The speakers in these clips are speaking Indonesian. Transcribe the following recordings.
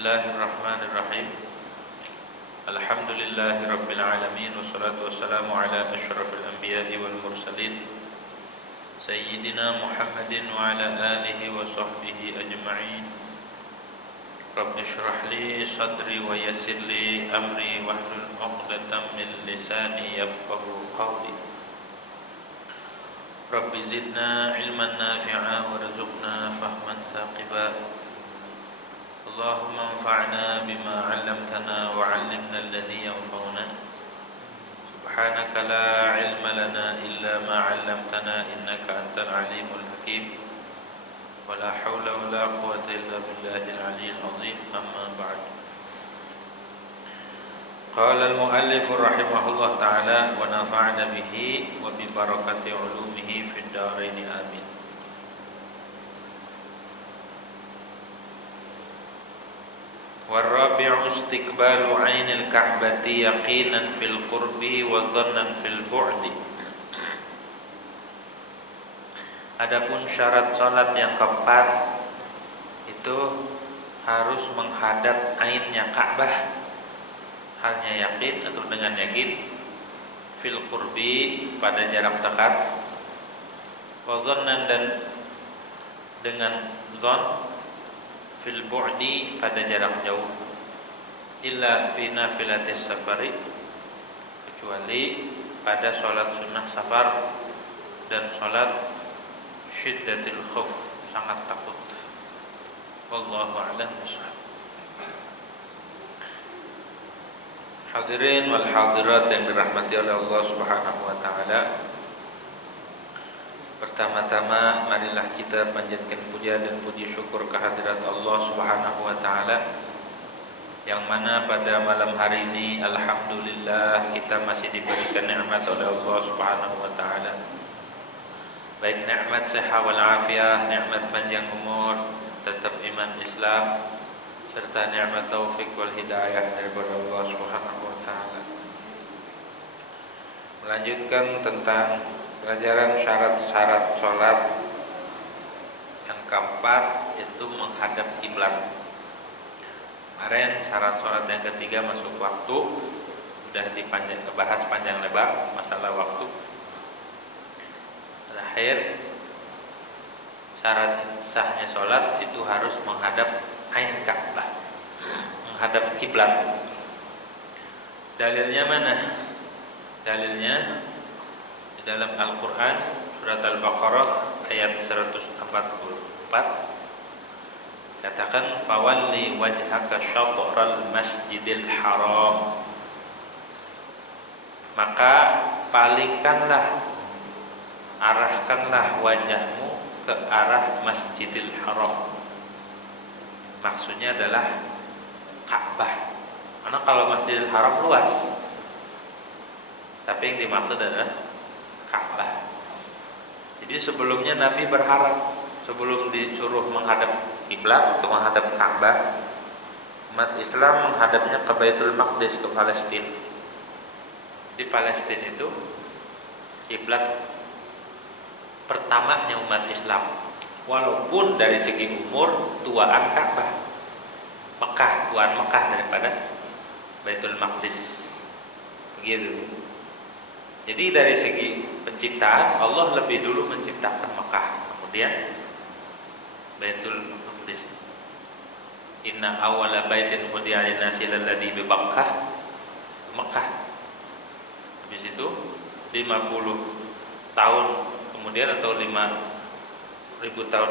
Bismillahirrahmanirrahim. Alhamdulillahi rabbil alamin, wassalatu wassalamu ala asyrafil anbiya'i wal mursalin Sayyidina Muhammadin wa ala alihi wa sahbihi ajma'in. Rabbi shrah li sadri wa yassir li amri wahlul 'uqdatam min lisani yafqahu qawli. Rabbi zidna ilman nafi'a warzuqna fahman thaqiba. Allahumma anfa'na bima 'allamtana wa 'allimna alladhi yanfa'una. Subhanaka la 'ilma lana illa ma 'allamtana innaka antal 'alimul hakim. Wa la haula wa la quwwata illa billahil 'aliyyil 'azim. Amma ba'd. Qala al-mu'allif rahimahullah ta'ala wa nafa'ana bihi wa bi barakati 'ulumihi fid dharain amin. Warabi'u istiqbalu 'ainil ka'bati yaqinan fil qurbi wa dhannan fil bu'di. Adapun syarat salat yang keempat itu harus menghadap ainnya Ka'bah, halnya yakin atau dengan yakin, fil qurbi pada jarak dekat, wa dhannan dan dengan dhann, fil bu'di pada jarak jauh, illa fi nafilatis safari, kecuali pada sholat sunnah safar dan sholat syiddatil khauf, sangat takut. Wallahu a'lam bishawab. Hadirin wal hadirat yang dirahmati oleh Allah Subhanahu wa taala. Pertama-tama marilah kita panjatkan puja dan puji syukur kehadirat Allah Subhanahu wa taala, yang mana pada malam hari ini alhamdulillah kita masih diberikan nikmat oleh Allah Subhanahu wa taala. Baik nikmat sehat wal afiah, nikmat panjang umur, tetap iman Islam, serta nikmat taufik wal hidayah daripada Allah Subhanahu wa taala. Melanjutkan tentang pelajaran syarat-syarat sholat yang keempat, itu menghadap kiblat. Kemarin syarat sholat yang ketiga masuk waktu, sudah dibahas panjang lebar masalah waktu. Terakhir, syarat sahnya sholat itu harus menghadap ain Ka'bah, menghadap kiblat. Dalilnya mana? Dalilnya di dalam Al-Quran surat Al-Baqarah ayat 144, katakan fawalli wajhaka syatral masjidil haram, maka palingkanlah, arahkanlah wajahmu ke arah Masjidil Haram. Maksudnya adalah Ka'bah. Karena kalau Masjidil Haram luas, tapi yang dimaksud adalah Ka'bah. Jadi sebelumnya Nabi berharap, sebelum disuruh menghadap kiblat atau menghadap Ka'bah, umat Islam menghadapnya ke Baitul Maqdis, ke Palestina. Di Palestina itu kiblat pertamanya umat Islam, walaupun dari segi umur tuaan Ka'bah, Mekah, tuaan Mekah daripada Baitul Maqdis. Begitu. Jadi dari segi penciptaan, Allah lebih dulu menciptakan Mekah, kemudian Baitul Maqdis. Inna awwala baitin wudi'a lin-nasi lalladzi bi Bakkah, Mekah. Habis itu 50 tahun kemudian, atau 50.000 tahun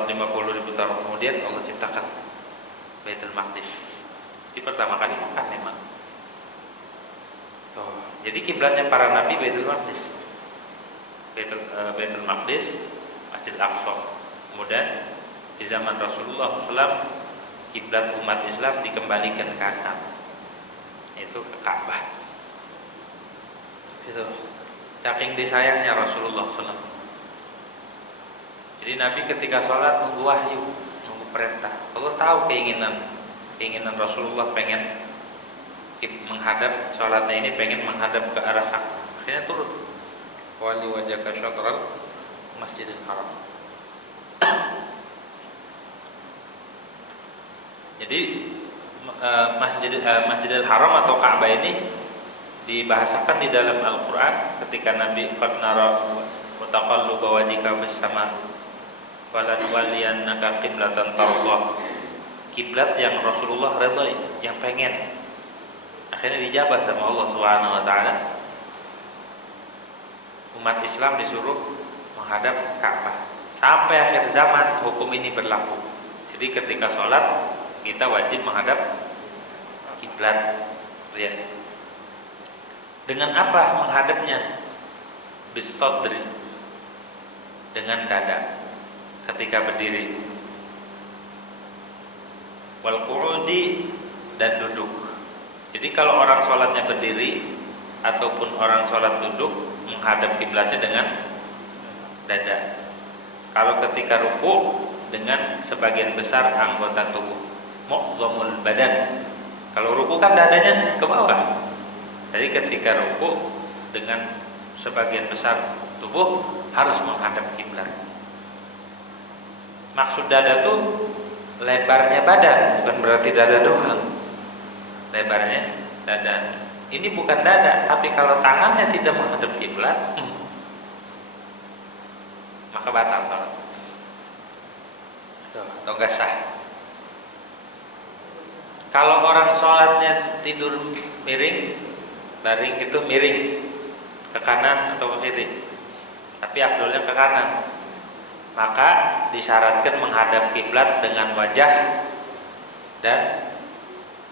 kemudian Allah ciptakan Baitul Maqdis. Di pertama kali Mekah memang. Jadi kiblatnya para nabi Baitul Maqdis, Baitul Maqdis, Masjid Aqsa. Kemudian di zaman Rasulullah SAW, kiblat umat Islam dikembalikan ke asal, yaitu ke Ka'bah. Itu saking disayangnya Rasulullah SAW. Jadi Nabi ketika sholat nunggu wahyu, nunggu perintah. Allah tahu keinginan Rasulullah, pengen menghadap sholatnya ini, pengen menghadap ke arah Ka'bah. Akhirnya turun, wali wajhaka syatral Masjidil Haram. Jadi Masjidil Haram atau Ka'bah ini dibahasakan di dalam Al-Qur'an ketika Nabi qad nara mutaqalluba wajhika fis sama falan waliyannaka qiblatan tardha, kiblat yang Rasulullah redhoi, yang pengen. Akhirnya dijabah sama Allah Subhanahu wa taala. Umat Islam disuruh menghadap Ka'bah. Sampai akhir zaman hukum ini berlaku. Jadi ketika sholat kita wajib menghadap kiblat. Ya. Dengan apa menghadapnya? Bisadri, dengan dada ketika berdiri. Wal qu'udi, dan duduk. Jadi kalau orang sholatnya berdiri ataupun orang sholat duduk, menghadap kiblatnya dengan dada. Kalau ketika ruku, dengan sebagian besar anggota tubuh, mu'dhamul badan. Kalau ruku kan dadanya ke bawah. Jadi ketika ruku, dengan sebagian besar tubuh harus menghadap kiblat. Maksud dada tuh lebarnya badan, bukan berarti dada doang. Lebarnya dada. Ini bukan dada, tapi kalau tangannya tidak menghadap kiblat, maka batal salat. Atau enggak sah. Kalau orang sholatnya tidur miring, baring itu miring ke kanan atau ke kiri, tapi afdolnya ke kanan, maka disyaratkan menghadap kiblat dengan wajah dan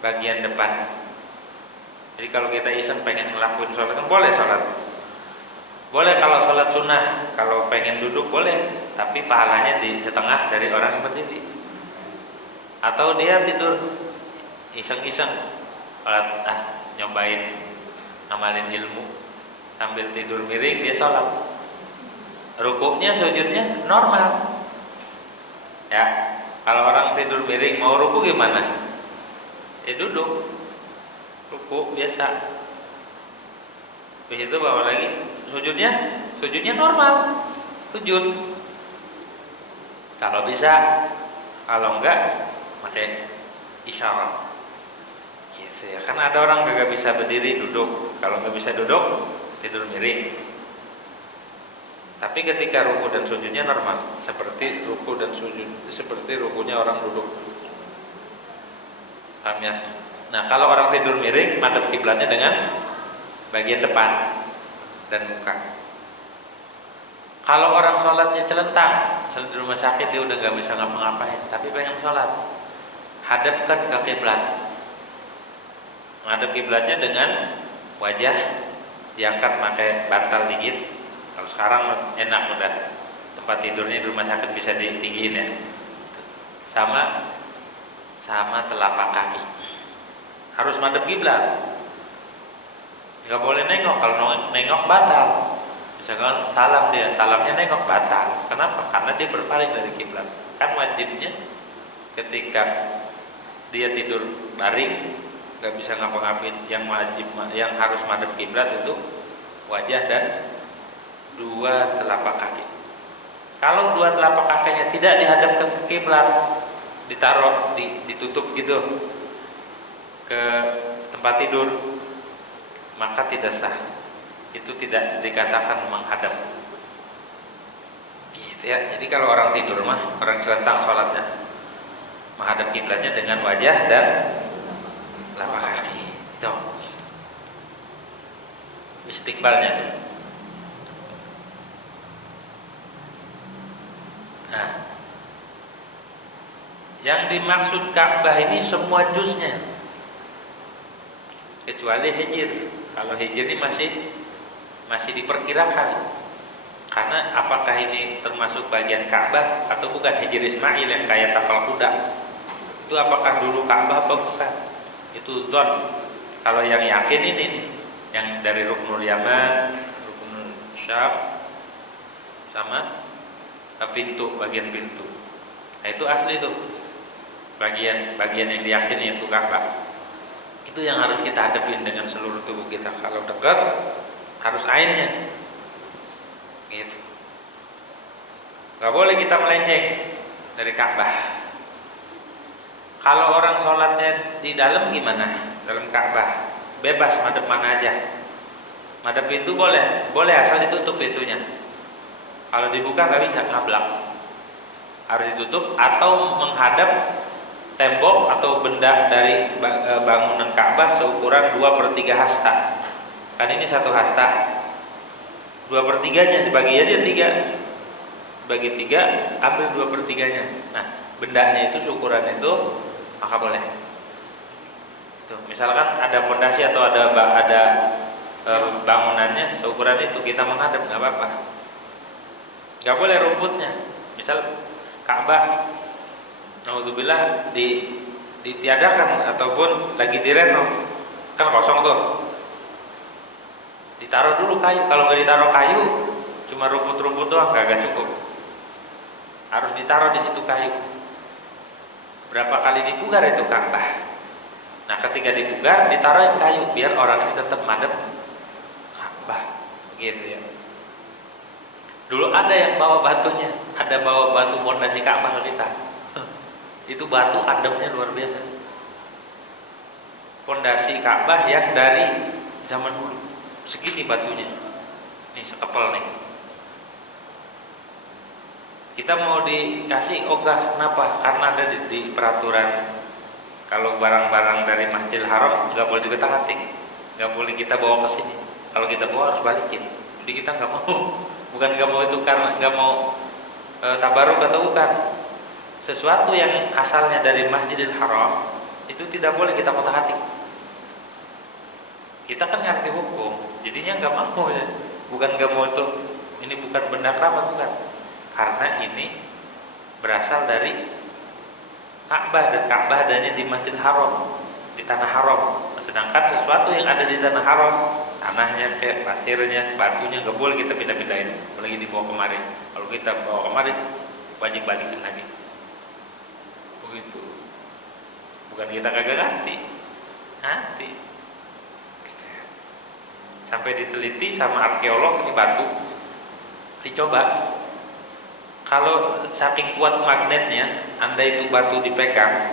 bagian depan. Jadi kalau kita iseng pengen ngelakuin sholat, kan boleh sholat. Boleh kalau sholat sunnah, kalau pengen duduk boleh, tapi pahalanya di setengah dari orang yang berdiri. Atau dia tidur iseng-iseng, sholat, nyobain ngamalin ilmu sambil tidur miring dia sholat. Rukuknya, sujudnya normal. Ya, kalau orang tidur miring mau ruku gimana? Ya duduk, ruku biasa. Habis itu bawa lagi sujudnya normal, sujud. Kalau bisa, kalau enggak pakai isyarat. Gitu ya. Kan ada orang gak bisa berdiri, duduk. Kalau nggak bisa duduk, tidur miring. Tapi ketika ruku dan sujudnya normal, seperti ruku dan sujud, seperti rukunya orang duduk. Paham ya? Nah, kalau orang tidur miring, madhab kiblatnya dengan bagian depan dan muka. Kalau orang sholatnya celentang, misalnya di rumah sakit dia udah nggak bisa ngapa-ngapain, tapi pengen sholat, hadapkan ke kiblat. Menghadap kiblatnya dengan wajah diangkat pakai bantal dikit. Kalau sekarang enak udah, tempat tidurnya di rumah sakit bisa ditinggiin ya. Sama telapak kaki. Harus madhab kiblat. Nggak boleh nengok, kalau nengok batal. Misalkan salam dia, salamnya nengok batal. Kenapa? Karena dia berpaling dari kiblat. Kan wajibnya ketika dia tidur baring, nggak bisa ngapa-ngapain, yang wajib, yang harus madhab kiblat itu wajah dan dua telapak kaki. Kalau dua telapak kakinya tidak dihadapkan ke kiblat, ditaruh ditutup gitu ke tempat tidur, maka tidak sah. Itu tidak dikatakan menghadap. Gitu ya. Jadi kalau orang tidur mah, orang celentang sholatnya, menghadap kiblatnya dengan wajah dan telapak kaki. Itu istiqbalnya tuh. Nah, yang dimaksud Ka'bah ini semua juznya, kecuali hijir. Kalau hijir ini masih diperkirakan, karena apakah ini termasuk bagian Ka'bah atau bukan. Hijir Ismail yang kayak tapal kuda itu apakah dulu Ka'bah atau bukan, itu dzon. Kalau yang yakin ini nih, yang dari Ruknul Yaman, Ruknul Syam, sama pintu, bagian pintu, nah itu asli tuh, bagian yang diyakini itu Ka'bah. Itu yang harus kita hadapin dengan seluruh tubuh kita. Kalau dekat harus ainnya, gitu. Gak boleh kita melenceng dari Ka'bah. Kalau orang sholatnya di dalam gimana? Dalam Ka'bah, bebas madep mana aja. Madep pintu boleh, boleh asal ditutup pintunya. Kalau dibuka nggak bisa, ngablak. Harus ditutup atau menghadap tembok atau benda dari bangunan Ka'bah seukuran 2/3 hasta. Kan ini 1 hasta. 2/3-nya dibagi aja 3. Bagi 3, ambil 2/3-nya. Nah, bendanya itu seukuran itu, maka boleh. Tuh, misalkan ada fondasi atau ada bangunannya seukuran itu, kita menghadap nggak apa-apa. Nggak boleh rumputnya. Misal Ka'bah, naudzubillah, ditiadakan ataupun lagi direnov, kan kosong tuh. Ditaruh dulu kayu. Kalau nggak ditaruh kayu, cuma rumput-rumput doang, kagak cukup. Harus ditaruh di situ kayu. Berapa kali dipugar itu Ka'bah. Nah, ketika dipugar, ditaruhin kayu biar orang ini tetap madep Ka'bah, begitu ya. Dulu ada yang bawa batunya, ada bawa batu fondasi Ka'bah ke kita. Itu batu ademnya luar biasa. Fondasi Ka'bah yang dari zaman dulu, segini batunya. Nih sekepel nih. Kita mau dikasih ogah, kenapa? Karena ada di peraturan kalau barang-barang dari Masjidil Haram nggak boleh dikutak-atik, nggak boleh kita bawa ke sini. Kalau kita bawa harus balikin. Jadi kita nggak mau, bukan nggak mau itu karena nggak mau tabaruk atau bukan. Sesuatu yang asalnya dari Masjidil Haram itu tidak boleh kita kotak-atik. Kita kan ngerti hukum, jadinya nggak mau ya. Bukan nggak mau itu, ini bukan benda keramat, bukan. Karena ini berasal dari Ka'bah, dan Ka'bah adanya di Masjidil Haram, di tanah haram. Sedangkan sesuatu yang ada di tanah haram, tanahnya, kayak pasirnya, batunya nggak boleh kita pindah-pindahin, apalagi dibawa kemari. Kalau kita bawa kemari, wajib balikin lagi. Begitu. Bukan kita kagak ganti, nanti. Sampai diteliti sama arkeolog, ini batu dicoba. Kalau saking kuat magnetnya, andai itu batu dipegang,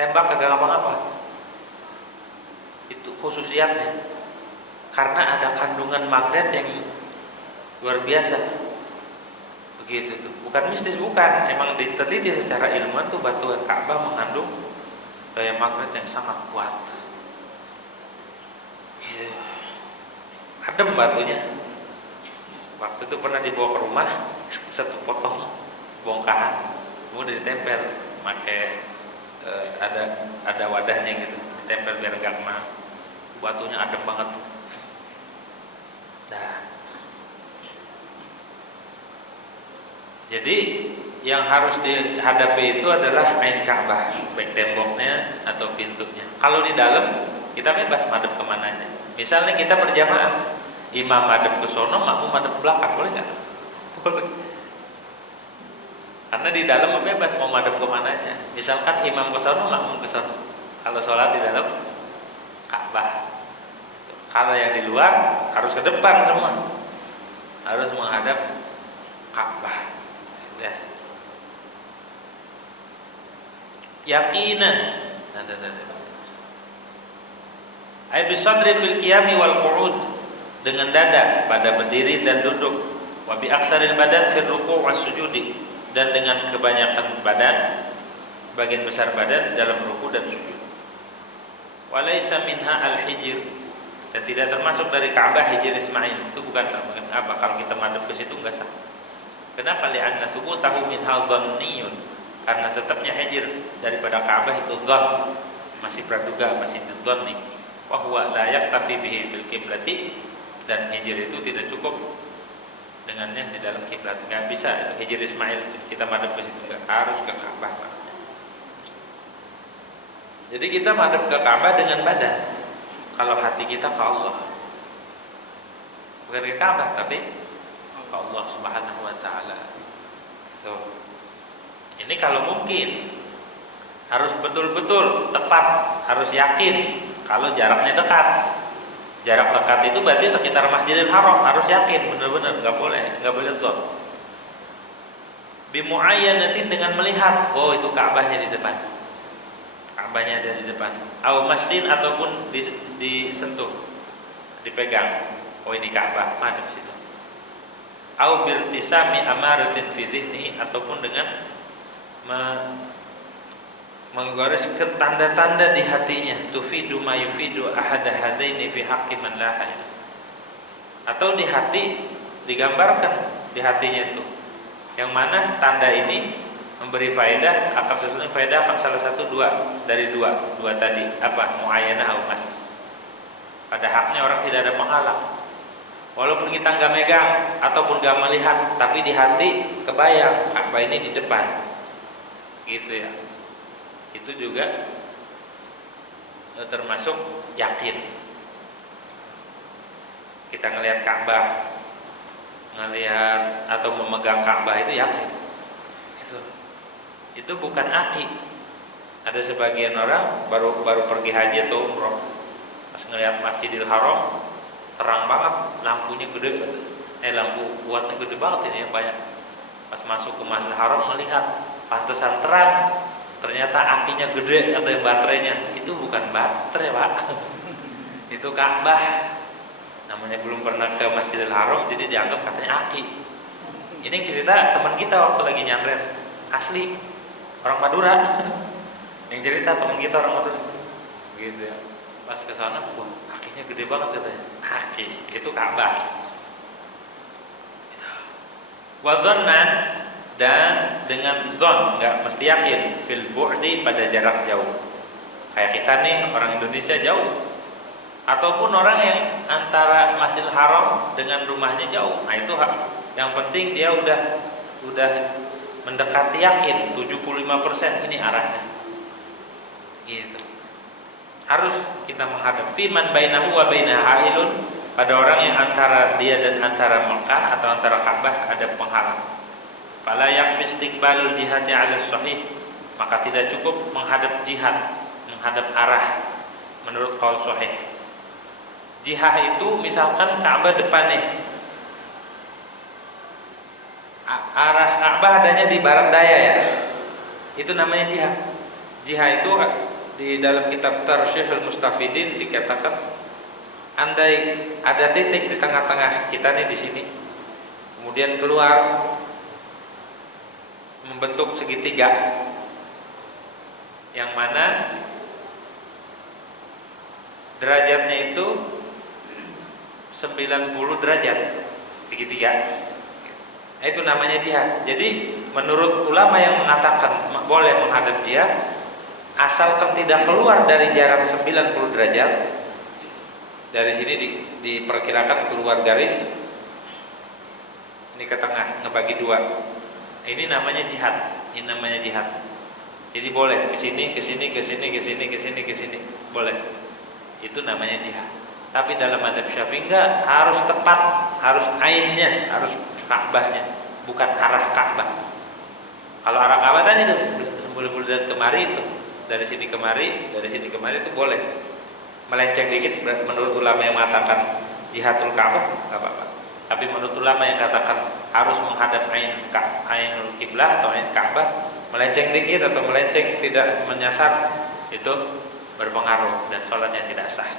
tembak kagak ngapa-ngapa. Itu khususiatnya. Karena ada kandungan magnet yang luar biasa. Begitu tuh. Bukan mistis, bukan. Emang diteliti secara ilmuwan tuh batu Ka'bah mengandung daya magnet yang sangat kuat. Gitu. Adem batunya. Waktu itu pernah dibawa ke rumah, satu potong bongkahan, kemudian ditempel, pakai ada wadahnya gitu, ditempel biar nggak kena. Batunya adem banget. Nah, jadi yang harus dihadapi itu adalah Ain Ka'bah, baik temboknya atau pintunya. Kalau di dalam kita bebas madep kemana aja. Misalnya kita berjamaah, imam madep ke sono, makmum madep ke belakang, boleh nggak? Boleh. Karena di dalam bebas mau madep kemana aja. Misalkan imam ke sono, makmum ke sono. Kalau sholat di dalam Ka'bah. Kalau yang di luar harus ke depan semua, harus menghadap Ka'bah. Ya. Yakinan. Ai bisadri fil qiyami wal qu'ud, dengan dada pada berdiri dan duduk, wa bi aksaril badan fil ruku' was sujudi, dan dengan kebanyakan badan, bagian besar badan dalam ruku dan sujud. Wa laisa minha al-hijr, dan tidak termasuk dari Ka'bah hijr Ismail. Itu bukan apa, kalau kita madhab ke situ enggak sah. Kenapa? Li'anna thubutahu min dhanniyun, karena tetapnya hijr daripada Ka'bah itu dhon, masih praduga, masih dzanni. Wa huwa la yaktafi bihi fil qiblati, dan hijr itu tidak cukup dengannya di dalam kiblat. Nggak bisa hijr Ismail kita madhab ke situ, nggak, harus ke Ka'bah. Jadi kita madhab ke Ka'bah dengan badan. Kalau hati kita ke Allah, bukan ke Ka'bah tapi ke Allah Subhanahu wa taala. So, ini kalau mungkin harus betul-betul tepat, harus yakin. Kalau jaraknya dekat, jarak dekat itu berarti sekitar Masjidil Haram, harus yakin benar-benar, nggak boleh dzon. Bimuayyanatin dengan melihat, oh itu Ka'bahnya di depan. Ka'bahnya ada di depan. Au masjid ataupun disentuh, dipegang. Oh ini Ka'bah, ada di situ. Au birtisami amaratin fi dhihni ataupun dengan menggaris ke tanda-tanda di hatinya, tufidu ma yufidu ahada hadaini fi haqqi man la hayy. Atau di hati digambarkan di hatinya itu. Yang mana tanda ini memberi faedah akan sesuatu faedah akan salah satu dari dua tadi apa muayyanah au mas. Pada haknya orang tidak ada penghalang. Walaupun kita nggak megang ataupun nggak melihat, tapi di hati kebayang Ka'bah ini di depan, gitu ya. Itu juga termasuk yakin. Kita ngelihat Ka'bah, ngelihat atau memegang Ka'bah itu yakin. Itu bukan aki. Ada sebagian orang baru pergi haji atau umroh, pas ngelihat Masjidil Haram terang banget, lampunya gede, lampu buatnya gede banget ini yang banyak. Pas masuk ke Masjidil Haram melihat pantesan terang, ternyata akinya gede atau yang baterainya itu bukan baterai Pak. Itu Ka'bah. Namanya belum pernah ke Masjidil Haram jadi dianggap katanya aki. Ini cerita teman kita waktu lagi nyamret, asli orang Madura. Yang cerita teman kita orang Madura, gitu ya. Pas ke sana, wah akinya gede banget katanya. Aki itu Ka'bah. Wadhannan dan dengan zon, nggak mesti yakin fil bu'di pada jarak jauh. Kayak kita nih orang Indonesia jauh. Ataupun orang yang antara Masjidil Haram dengan rumahnya jauh. Nah itu yang penting dia udah mendekati yakin 75% ini arahnya. Gitu. Harus kita menghadap fiman bainahu wa bainaha hailun, pada orang yang antara dia dan antara Mekah atau antara Ka'bah ada penghalang. Fala yakfi istiqbalul jihati 'ala sahih, maka tidak cukup menghadap jihad, menghadap arah menurut qaul sahih. Jihah itu misalkan Ka'bah depannya, arah Ka'bah adanya di barat daya ya, itu namanya jihah. Jihah itu di dalam kitab Tarsyihul Mustafidin dikatakan, andai ada titik di tengah-tengah kita nih di sini, kemudian keluar membentuk segitiga, yang mana derajatnya itu 90 derajat segitiga. Itu namanya jihad. Jadi menurut ulama yang mengatakan boleh menghadap dia asalkan tidak keluar dari jarak 90 derajat. Dari sini diperkirakan keluar garis ini ke tengah, ngebagi dua. Ini namanya jihad. Ini namanya jihad. Jadi boleh ke sini, ke sini, ke sini, ke sini, ke sini, ke sini. Boleh. Itu namanya jihad. Tapi dalam mazhab Syafi'i enggak, harus tepat, harus ainnya, harus Ka'bahnya, bukan arah Ka'bah. Kalau arah Ka'bah tadi itu 90 derajat kemari itu, dari sini kemari, dari sini kemari itu boleh. Melenceng dikit menurut ulama yang mengatakan jihadul Ka'bah enggak apa-apa. Tapi menurut ulama yang katakan harus menghadap ainul kiblah atau ain Ka'bah, melenceng dikit atau melenceng tidak menyasar itu berpengaruh dan sholatnya tidak sah.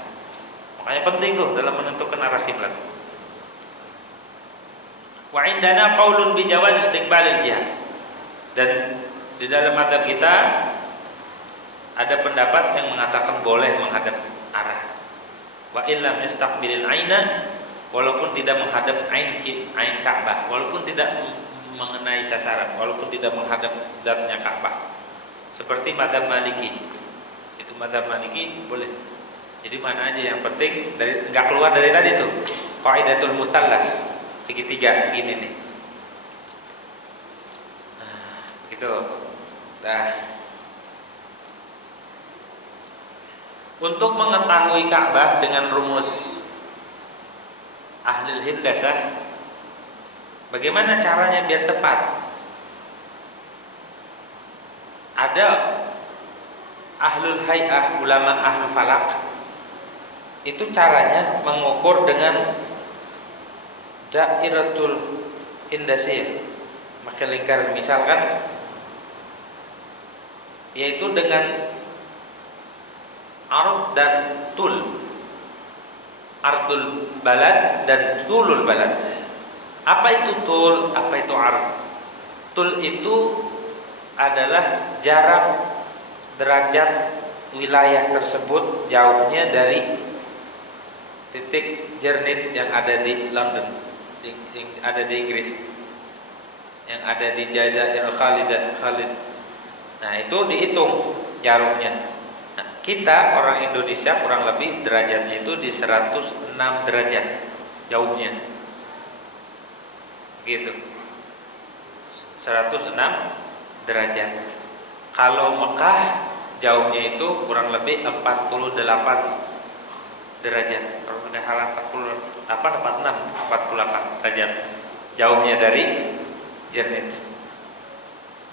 Makanya penting tuh dalam menentukan arah kiblat. Wa indana qaulun bi jawaz istiqbalil jihad. Dan di dalam mazhab kita ada pendapat yang mengatakan boleh menghadap arah. Wa illam yastaqbilil aina, walaupun tidak menghadap ain Ka'bah, walaupun tidak mengenai sasaran, walaupun tidak menghadap zatnya Ka'bah. Seperti mazhab Maliki. Itu mazhab Maliki boleh. Jadi mana aja yang penting dari enggak keluar dari tadi tuh. Qaidatul musallas, segitiga gini nih. Nah, gitu. Nah. Untuk mengetahui Ka'bah dengan rumus Ahlul Hindasah, bagaimana caranya biar tepat? Ada Ahlul Hay'ah, ulama Ahlul Falak, itu caranya mengukur dengan Dairatul Hindasiyah. pakai lingkaran. Misalkan yaitu dengan ard dan tul. Ardul balad dan tulul balad. Apa itu tul? Apa itu ard? Tul itu adalah jarak derajat wilayah tersebut jauhnya dari titik Jernit yang ada di London, yang ada di Inggris, yang ada di Jazair Khalid. Nah, itu dihitung jaraknya. Nah, kita orang Indonesia kurang lebih derajatnya itu di 106 derajat jauhnya. Gitu. 106 derajat. Kalau Mekah jauhnya itu kurang lebih 48 derajat. Kalau udah hal 48, 48 derajat jauhnya dari Jernit.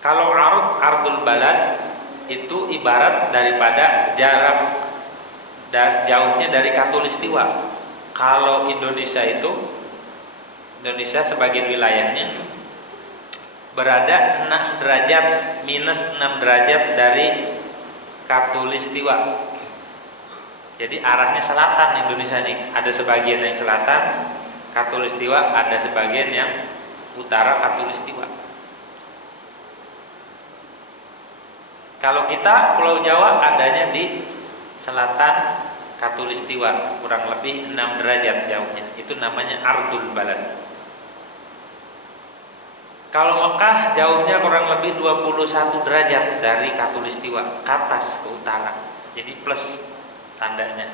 Kalau ardul balad itu ibarat daripada jarak dan jauhnya dari Khatulistiwa. Kalau Indonesia sebagian wilayahnya berada 6 derajat minus 6 derajat dari Khatulistiwa. Jadi arahnya selatan Indonesia ini. Ada sebagian yang selatan Khatulistiwa, ada sebagian yang utara Khatulistiwa. Kalau kita Pulau Jawa adanya di selatan Khatulistiwa, kurang lebih 6 derajat jauhnya. Itu namanya ardul balad. Kalau Mekah jauhnya kurang lebih 21 derajat dari Khatulistiwa ke atas ke utara. Jadi plus tandanya.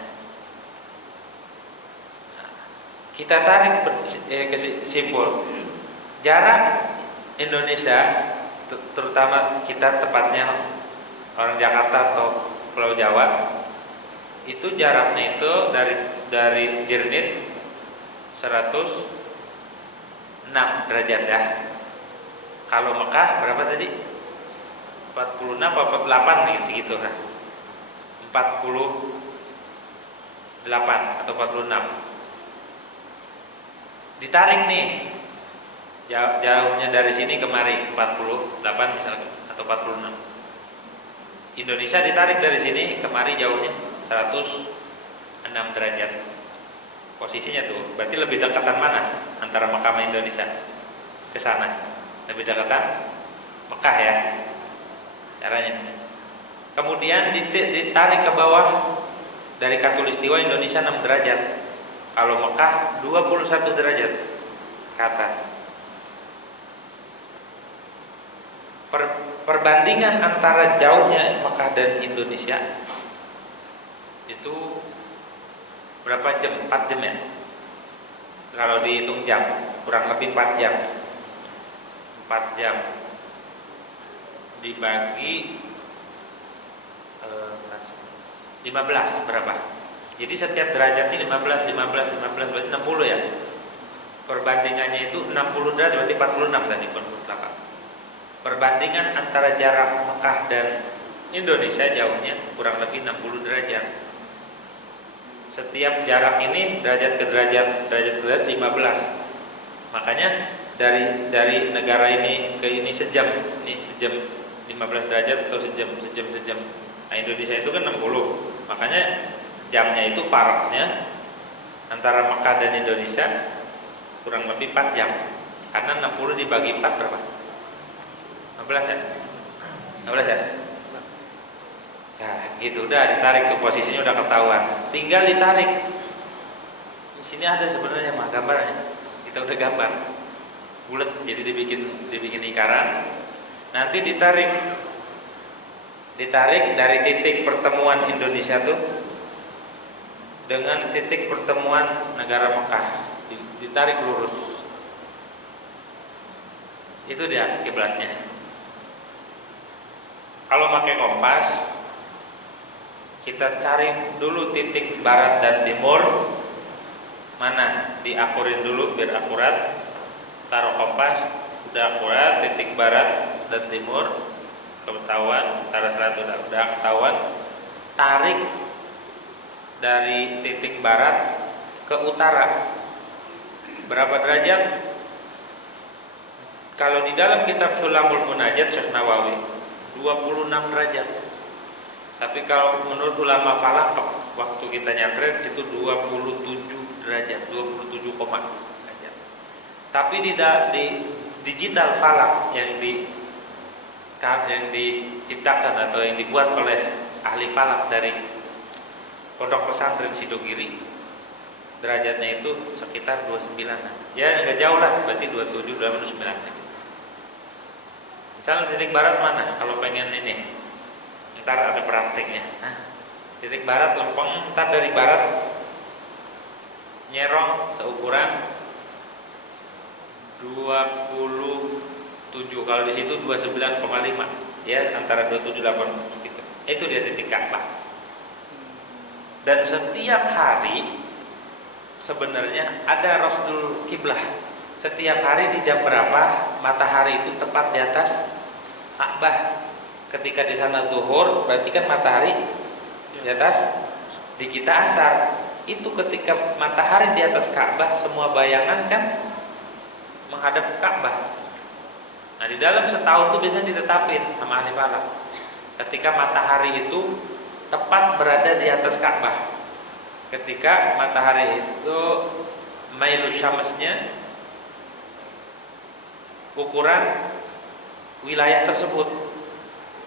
Nah, kita tarik kesimpulan. Jarak Indonesia, terutama kita tepatnya orang Jakarta atau Pulau Jawa, itu jaraknya itu dari Jernit 106 derajat ya. Kalau Mekah berapa tadi? 46 atau 48 nih segitu kan. 48 atau 46. Ditarik nih. Jauhnya dari sini kemari 48 misalkan atau 46. Indonesia ditarik dari sini kemari jauhnya 106 derajat. Posisinya tuh berarti lebih dekatan mana antara Mekah sama Indonesia ke sana? Lebih dekatan Mekah ya caranya. Kemudian ditarik ke bawah dari Khatulistiwa Indonesia 6 derajat. Kalau Mekah 21 derajat ke atas. Perbandingan antara jauhnya Mekah dan Indonesia itu berapa jam? 4 jam ya. Kalau dihitung jam kurang lebih 4 jam. 4 jam dibagi 15 berapa? Jadi setiap derajat ini 15 berarti 60 ya. Perbandingannya itu 60 derajat berarti 46 tadi 48. Perbandingan antara jarak Mekah dan Indonesia jauhnya kurang lebih 60 derajat. Setiap jarak ini derajat ke derajat 15. Makanya dari negara ini ke ini sejam 15 derajat atau sejam. Nah, Indonesia itu kan 60. Makanya jamnya itu faraknya antara Mekah dan Indonesia kurang lebih 4 jam. Karena 60 dibagi 4 berapa? 15 ya? 15 ya? Nah, gitu udah ditarik tuh posisinya udah ketahuan. Tinggal ditarik. Di sini ada sebenarnya mah gambarnya. Kita udah gambar. Bulat jadi dibikin lingkaran. Nanti ditarik dari titik pertemuan Indonesia tuh dengan titik pertemuan negara Mekah, ditarik lurus. Itu dia kiblatnya. Kalau pakai kompas, kita cari dulu titik barat dan timur mana, diakurin dulu biar akurat. Taruh kompas, udah akurat titik barat dan timur ketahuan, utara selatan udah ketahuan. Tarik dari titik barat ke utara berapa derajat? Kalau di dalam kitab Sulamul Munajat Syekh Nawawi 26 derajat. Tapi kalau menurut ulama falak waktu kita nyatret itu 27 derajat, 27 koma derajat. Tapi di digital falak yang diciptakan atau yang dibuat oleh ahli falak dari pondok pesantren Sidogiri, derajatnya itu sekitar 29. Ya nggak jauh lah, berarti 27 29. Misalnya titik barat mana? Kalau pengen ini, ntar ada prakteknya. Nah, titik barat lempeng, ntar dari barat nyerong seukuran 27. Kalau di situ 29,5. Ya antara 27,8 gitu. Itu dia titik Ka'bah. Dan setiap hari sebenarnya ada rasdul kiblah. Setiap hari di jam berapa matahari itu tepat di atas Ka'bah. Ketika di sana zuhur, berarti kan matahari di atas, di kita asar. Itu ketika matahari di atas Ka'bah, semua bayangan kan menghadap ke Ka'bah. Nah, di dalam setahun itu biasanya ditetapin sama ahli falak. Ketika matahari itu tepat berada di atas Ka'bah. Ketika matahari itu mailus syamsnya ukuran wilayah tersebut.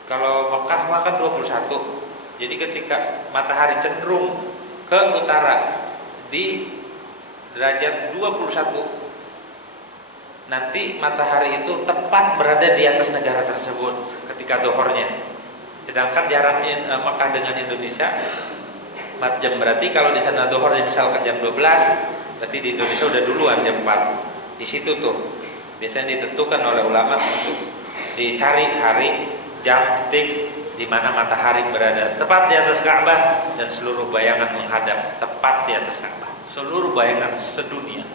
Kalau Mekah kan 21. Jadi ketika matahari cenderung ke utara di derajat 21, nanti matahari itu tepat berada di atas negara tersebut ketika zuhurnya. Sedangkan jaraknya Mekah dengan Indonesia 4 jam. Berarti kalau di sana zuhurnya misalkan jam 12, berarti di Indonesia udah duluan jam 4. Di situ tuh biasanya ditentukan oleh ulama untuk dicari hari, jam, detik di mana matahari berada tepat di atas Ka'bah dan seluruh bayangan menghadap tepat di atas Ka'bah. Seluruh bayangan sedunia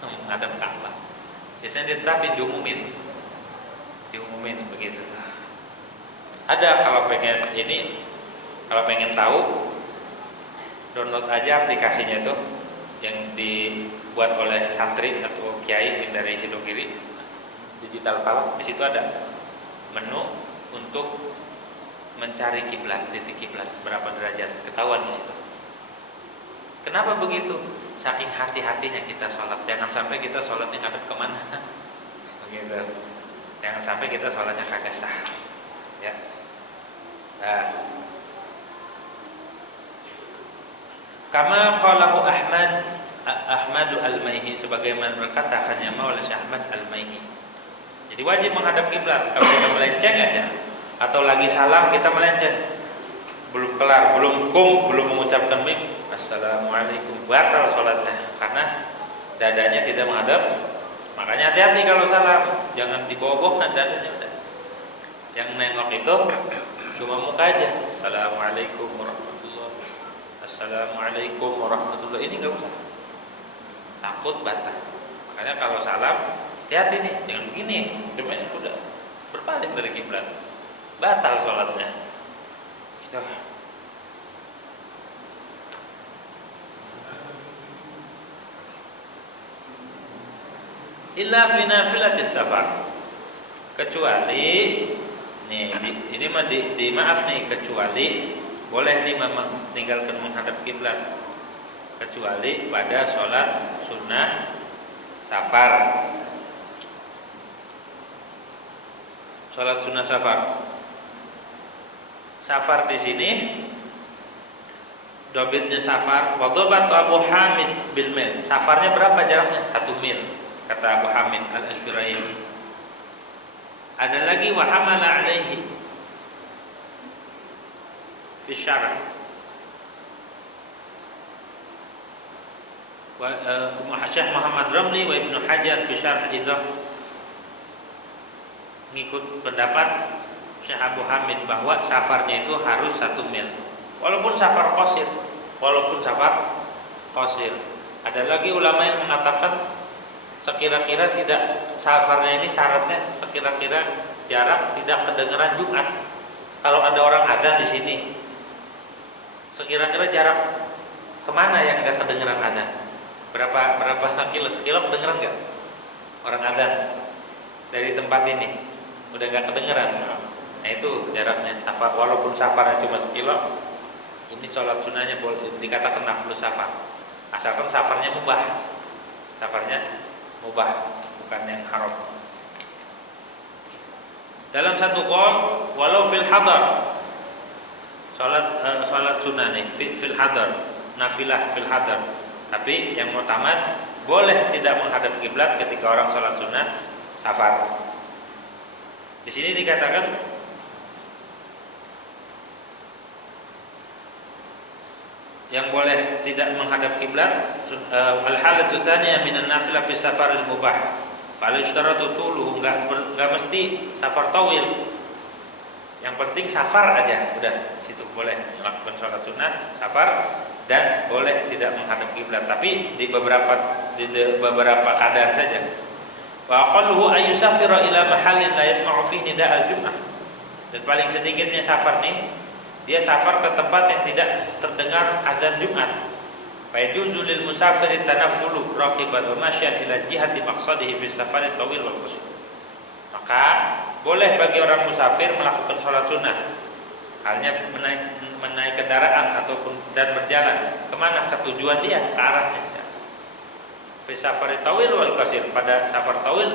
menghadap Ka'bah. Biasanya ditetapin, diumumin begitu. Ada kalau pengen ini, kalau pengen tahu, download aja aplikasinya tuh yang dibuat oleh santri atau kiai dari Sidogiri, digital falak. Di situ ada menu untuk mencari kiblat, titik kiblat berapa derajat, ketahuan di situ. Kenapa begitu? Saking hati-hatinya kita sholat, jangan sampai kita sholatnya ngadep kemana, begitu. Jangan sampai kita sholatnya kagak sah, ya. Nah. Kama qalahu Ahmad al-Maihi, sebagaimana berkatakannya oleh Syekh Ahmad al-Maihi. Jadi wajib menghadap kiblat. Kalau kita melenceng aja atau lagi salam kita melenceng, belum kelar, belum mengucapkan mim, assalamualaikum, batal sholatnya karena dadanya tidak menghadap. Makanya hati-hati kalau salam, jangan dibawa-bawa dadanya udah. Yang nengok itu cuma muka aja. Assalamualaikum warahmatullahi, assalamualaikum warahmatullahi, ini nggak usah, takut batal. Makanya kalau salam hati-hati nih, jangan begini, cuma udah berpaling dari kiblat, batal sholatnya. Gitu. Illa fi nafilatis safar, kecuali nih ini mah maaf nih, kecuali boleh nih meninggalkan menghadap kiblat kecuali pada sholat sunnah safar. Sholat sunnah safar. Safar di sini dobitnya safar. Wadobat Abu Hamid bil mil. Safarnya berapa jaraknya? 1 mil kata Abu Hamid al-Ashfiraini. Ada lagi wa hamala alaihi fi syarah. Syekh Muhammad Ramli wa Ibnu Hajar fi syarah Idah ngikut pendapat Syekh Abu Hamid bahwa safarnya itu harus 1 mil. Walaupun safar qasir. Ada lagi ulama yang mengatakan sekira-kira tidak, safarnya ini syaratnya sekira-kira jarak tidak kedengaran Jumat. Kalau ada orang adzan di sini, sekira-kira jarak kemana yang nggak kedengaran adzan? Berapa kilo? Sekilo kedengaran nggak orang adzan? tempat ini, udah nggak kedengeran. Nah itu jaraknya safar, walaupun safarnya cuma sekilo, ini sholat sunnahnya boleh dikatakan naflu safar, asalkan safarnya mubah, bukan yang haram. Dalam satu qaul, walau fil hadar, sholat sunnah nih fil hadar, nafilah fil hadar. Tapi yang mutamad boleh tidak menghadap kiblat ketika orang sholat sunnah safar. Di sini dikatakan yang boleh tidak menghadap kiblat al-halatu tsaniyah minan nafilah fi safaril mubah. Kalau syaratu tulu enggak mesti safar tawil. Yang penting safar aja, udah situ boleh melakukan sholat sunnah safar dan boleh tidak menghadap kiblat. Tapi di beberapa keadaan saja. Wa aqalluhu ayyusafira ila mahallin la yasma'u fihi nida' al-jum'ah. Dan paling sedikitnya safar nih, dia safar ke tempat yang tidak terdengar adzan Jumat. Fa yajuzu lil musafir tanaffulu raqiban wa masyan ila jihati maqsadihi fi safari tawil wal qasir. Maka boleh bagi orang musafir melakukan sholat sunnah, halnya menaik kendaraan ataupun dan berjalan kemana ke tujuan dia, ke arahnya. Fi safari tawil wal qasir, pada safar tawil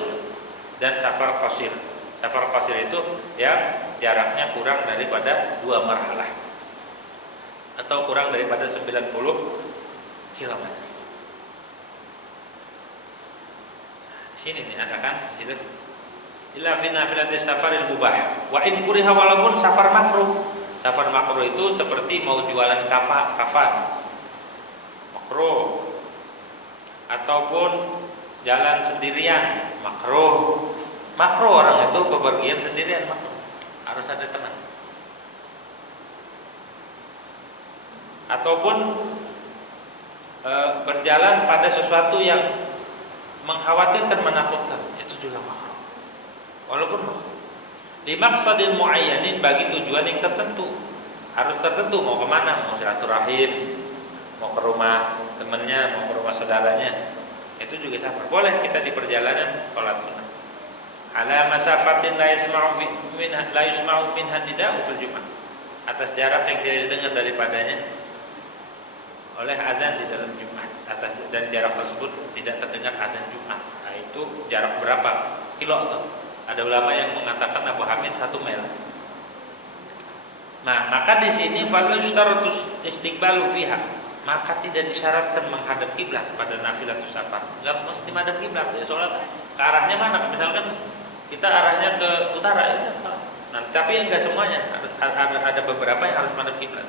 dan safar qasir. Safar qasir itu yang jaraknya kurang daripada 2 marhalah atau kurang daripada 90 km. Di sini nih ada kan, di situ. Illa fi nafilati safaril mubah. Wa in kuriha, walaupun safar makruh. Safar makruh itu seperti mau jualan kafan. Makruh. Ataupun jalan sendirian, makruh. Makruh orang itu bepergian sendirian, makruh. Harus ada teman. Ataupun berjalan pada sesuatu yang mengkhawatirkan, menakutkan, itu juga makruh. Walaupun makruh. Di maqsadil muayyanin, bagi tujuan yang tertentu. Harus tertentu, mau kemana, mau silaturahim, mau ke rumah temannya, mau ke rumah saudaranya, itu juga safar. Boleh kita di perjalanan sholat sunnah. Ala masafatin la yasma'u minha nida'u fil Jumat. Atas jarak yang tidak didengar daripadanya oleh azan di dalam Jumat, dan jarak tersebut tidak terdengar azan Jumat. Nah, itu jarak berapa kilo tuh? Ada ulama yang mengatakan Abu Hamid 1 mil. Nah, maka di sini falushtaratus istiqbalu fiha, maka tidak disyaratkan menghadap kiblat pada nafilatus safar. Enggak mesti menghadap kiblat, ya sholat ke arahnya mana? Misalkan kita arahnya ke utara, ya. Nah, tapi enggak semuanya, ada beberapa yang harus menghadap kiblat.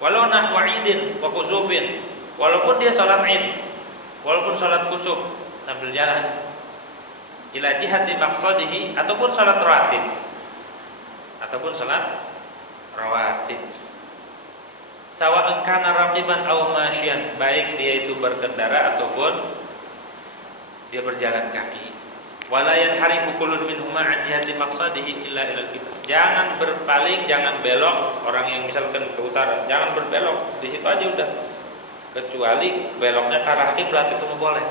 Walau nahwa idin wa khusufin, walaupun dia sholat id, walaupun sholat khusuf sambil jalan, ila jihati maqsadihi, ataupun sholat rawatib, sawa'an kana raqiban aw masyan, baik dia itu berkendara ataupun dia berjalan kaki. Wala yanharifu kullun minhuma an jihati maqsadihi illa ila al-qiblah. Jangan berpaling, jangan belok. Orang yang misalkan ke utara, jangan berbelok, di situ aja udah. Kecuali beloknya ke arah kiblat, itu boleh.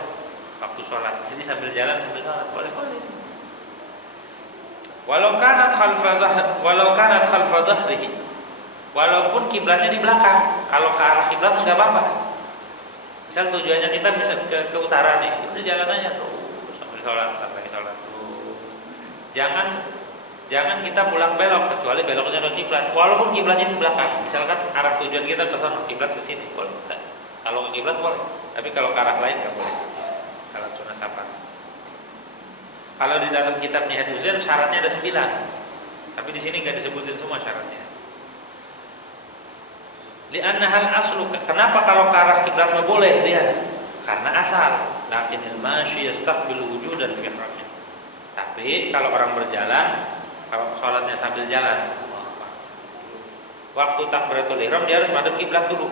Waktu sholat, jadi sambil jalan sambil sholat boleh. Walau kanat khalfa dhahrihi, walaupun kiblatnya di belakang. Kalau ke arah kiblat enggak apa-apa. Misal tujuannya kita ke utara nih, udah jalan aja tuh sambil sholat, Jangan kita pulang belok, kecuali beloknya ke kiblat. Walaupun kiblatnya di belakang, misalkan arah tujuan kita ke sana, kiblat ke sini, boleh. Kalau ke kiblat boleh, tapi kalau ke arah lain nggak boleh. Salat sunnah safar. Kalau di dalam kitab Nihad Uzair syaratnya ada 9, tapi di sini nggak disebutin semua syaratnya. Li'anna hal aslu, kenapa kalau ke arah kiblat nggak boleh dia? Karena asal. Lakinil masyi yastaqbilu wujudan fi ihramnya. Tapi kalau orang berjalan, kalau sholatnya sambil jalan, waktu takbiratul ihram dia harus madhab kiblat dulu.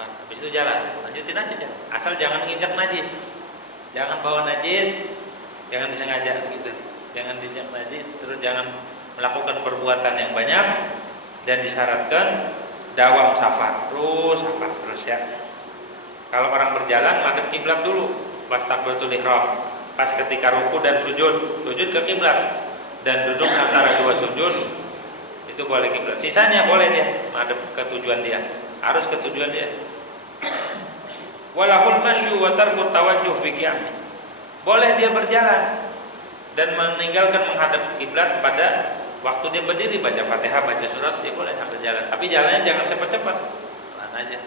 Habis itu jalan, lanjutin aja. Asal jangan nginjak najis, jangan bawa najis, jangan disengaja gitu, jangan diinjak najis, terus jangan melakukan perbuatan yang banyak, dan disyaratkan dawam safar terus ya. Kalau orang berjalan madhab kiblat dulu, pas takbiratul ihram, pas ketika ruku dan sujud ke kiblat, dan duduk antara dua sujud itu boleh kiblat. Sisanya boleh dia madhep ke tujuan dia, harus ke tujuan dia. Walahul masyu wa tarku tawajjuh fi qiyam. Boleh dia berjalan dan meninggalkan menghadap kiblat pada waktu dia berdiri, baca Fatihah, baca surat, dia boleh sambil jalan. Tapi jalannya jangan cepat-cepat, pelan aja.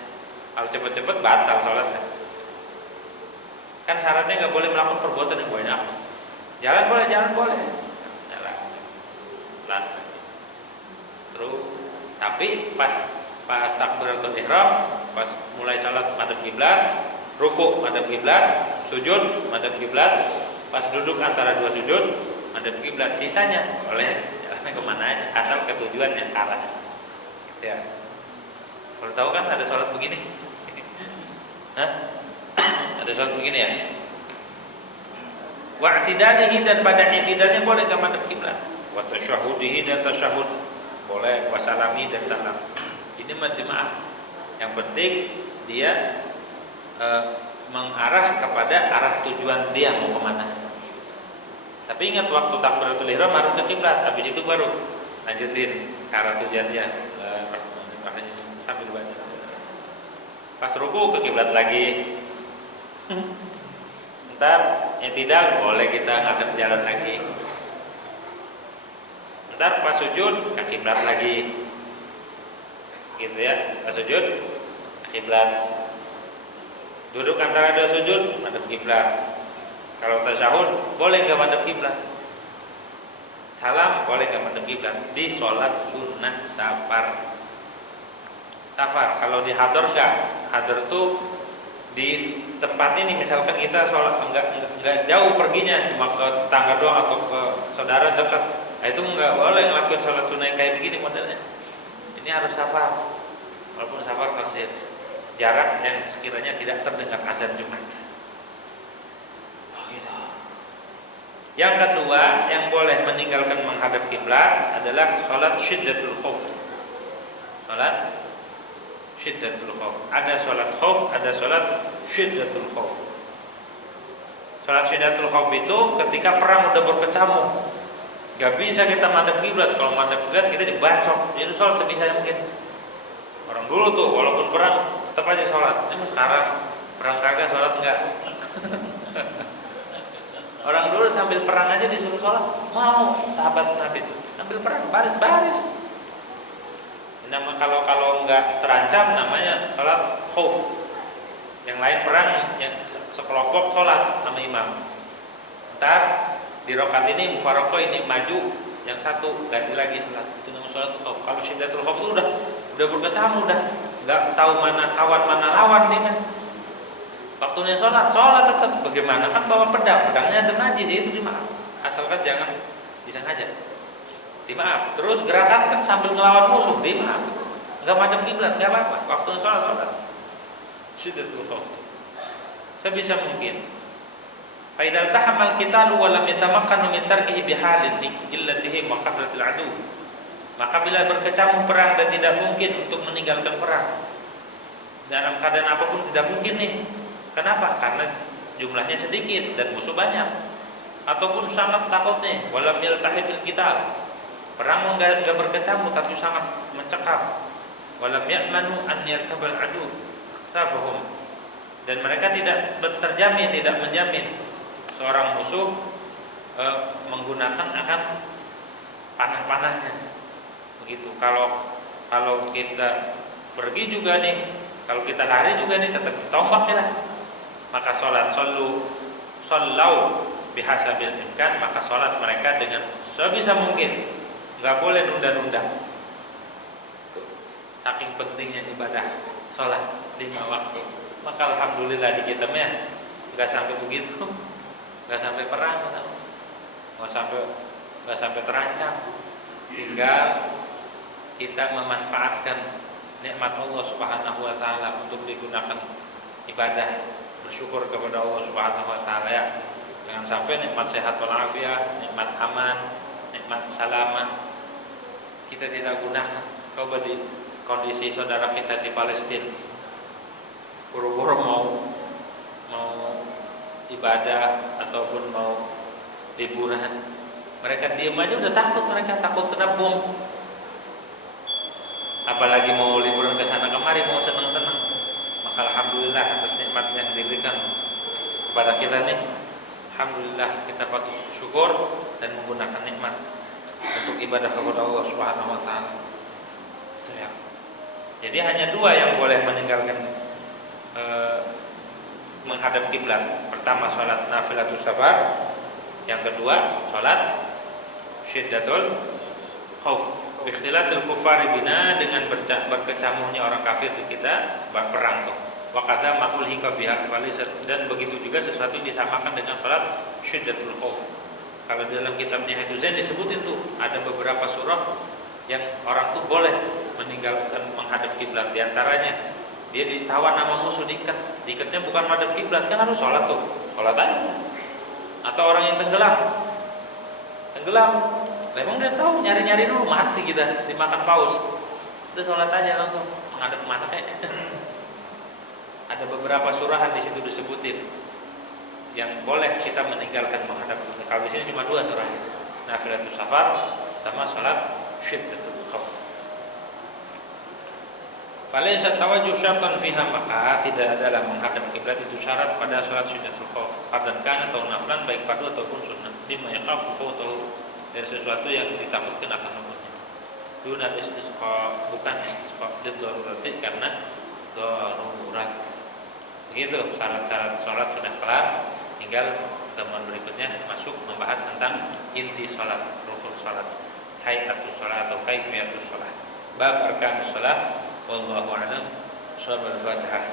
Kalau cepat-cepat batal sholatnya. Kan syaratnya nggak boleh melakukan perbuatan yang banyak. Jalan boleh, jalan. Terus, tapi pas takbiratul ihram, pas mulai salat madhep kiblat, ruku madhep kiblat, sujud madhep kiblat, pas duduk antara dua sujud madhep kiblat, sisanya boleh jalannya kemana aja, asal ke tujuannya arah. Ya. Kalau tahu kan ada salat begini. Hah? Ada salat begini ya? Wa i'tidalihi, dan pada i'tidalnya boleh ke madhep kiblat. Wa tasyahhudihi, dan tasyahud boleh, wa salami, dan salam. Ini maaf. Yang penting dia mengarah kepada arah tujuan dia mau kemana. Tapi ingat waktu takbiratul ihram harus ke kiblat, habis itu baru lanjutin ke arah tujuan dia. Sambil baca. Pas ruku ke kiblat lagi. Ntar tidak boleh kita ngadep jalan lagi. Ntar pas sujud ke kiblat lagi. Gitu ya, pas sujud ke kiblat. Duduk antara dua sujud madhep kiblat. Kalau tasyahud boleh ke madhep kiblat. Salam boleh ke madhep kiblat di sholat sunnah safar. Kalau di hadar enggak. Hadar tuh di tempat ini, misalkan kita sholat enggak jauh perginya, cuma ke tetangga doang atau ke saudara dekat, itu enggak boleh ngelakuin sholat sunnah kayak begini modelnya. Ini harus safar, walaupun safar kasir, jarak yang sekiranya tidak terdengar azan Jumat. Gitu. Yang kedua yang boleh meninggalkan menghadap kiblat adalah sholat syiddatul khauf. Sholat syiddatul khauf. Ada sholat khauf, ada sholat syiddatul khauf. Sholat syiddatul khauf itu ketika perang udah berkecamuk, gak bisa kita madhep kiblat. Kalau madhep kiblat kita dibacok. Itu sholat sebisa mungkin. Orang dulu tuh walaupun perang tetap aja sholat. Ini sekarang perang kagak sholat enggak. Orang dulu sambil perang aja disuruh sholat, mau. Sahabat Nabi itu sambil perang baris. Nama kalau nggak terancam namanya sholat khauf. Yang lain perang, yang sekelompok sholat sama imam. Ntar di rakaat ini mufarokoh, ini maju, yang satu ganti lagi sholat. Itu nama sholat khauf. Kalau syiddatul khauf itu udah berkecamuk, udah nggak tahu mana kawan mana lawan nih kan. Waktunya sholat tetap. Bagaimana kan bawa pedangnya ada najis, itu dimaaf. Asalkan jangan disengaja. Dimaaf. Terus gerakan kan sambil ngelawan musuh, dimaaf. Enggak madhep kiblat, enggak apa-apa. Waktunya sholat. Syiddatul khauf. Sebisa mungkin. Fa idza tahammal qitalu wa lam yatamakkanu min tarkihi bihalin illatihi wa kasratil adu. Maka bila berkecamuk perang dan tidak mungkin untuk meninggalkan perang, dalam keadaan apapun tidak mungkin nih. Kenapa? Karena jumlahnya sedikit dan musuh banyak, ataupun sangat takutnya, walam yaltahibil qital. Perang enggak berkecamuk tapi sangat mencekam. Walam ya'manu an yartabal adu. Tafahum. Dan mereka tidak menjamin seorang musuh menggunakan akan panah-panahnya. Begitu. Kalau kita pergi juga nih, kalau kita lari juga nih tetap tombak ya. Maka sallau bihasabil imkan, maka salat mereka dengan sebisa mungkin, enggak boleh nunda-nunda. Saking pentingnya ibadah salat 5 waktu. Maka alhamdulillah di kita mah enggak sampai begitu. Enggak sampai perang, enggak sampai terancam. Tinggal kita memanfaatkan nikmat Allah Subhanahu wa taala untuk digunakan ibadah, bersyukur kepada Allah Subhanahu wa taala ya. Jangan sampai nikmat sehat walafiat, nikmat aman, nikmat salamah kita tidak gunakan. Coba di kondisi saudara kita di Palestina, buru-buru mau ibadah ataupun mau liburan, mereka diam aja udah takut, mereka takut kena bom. Apalagi mau liburan ke sana kemari, mau senang-senang. Maka alhamdulillah atas nikmat yang diberikan kepada kita nih. Alhamdulillah kita patut syukur dan menggunakan nikmat untuk ibadah kepada Allah Subhanahu wa taala. Jadi hanya dua yang boleh meninggalkan menghadap kiblat. Pertama salat nafilatus safar, yang kedua salat syiddatul khauf. Ikhtilatul kufari bina, dengan berkecamuknya orang kafir di kita berperang tuh. Wa kadza maqul hika biha dan begitu juga sesuatu yang disamakan dengan salat syiddatul khauf. Kalau di dalam kitabnya Hifdzuzain disebut itu ada beberapa surah yang orang tuh boleh meninggalkan menghadap kiblat. Di antaranya dia ditawan sama musuh, diikatnya bukan menghadap kiblat, kan harus sholat tuh, sholat aja. Atau orang yang tenggelam, memang dia tahu nyari dulu mati kita dimakan paus, udah sholat aja langsung menghadap mana kayak. Ada beberapa surahan di situ disebutin yang boleh kita meninggalkan menghadap kiblat. Kalau di sini cuma dua surah, nafilatus safar sama sholat syiddatul khauf. Falaysa tawajjuh syartan fiha, maka tidak adalah menghadap kiblat itu syarat pada salat syiddatul khauf. Fardan kana atau nafilan, baik fardu ataupun sunnah. Bima yakhafu fawtahu, dari sesuatu yang ditakutkan akan luputnya. Duna istisqa, bukan istisqa lidarurati, karena darurat. Begitu syarat-syarat salat sudah kelar, tinggal temuan berikutnya masuk membahas tentang inti salat, rukun salat, hayatus salat atau kaifiyatus salat. Bab arkanus salat. Wallahu a'lam. Shallallahu alaihi wasallam.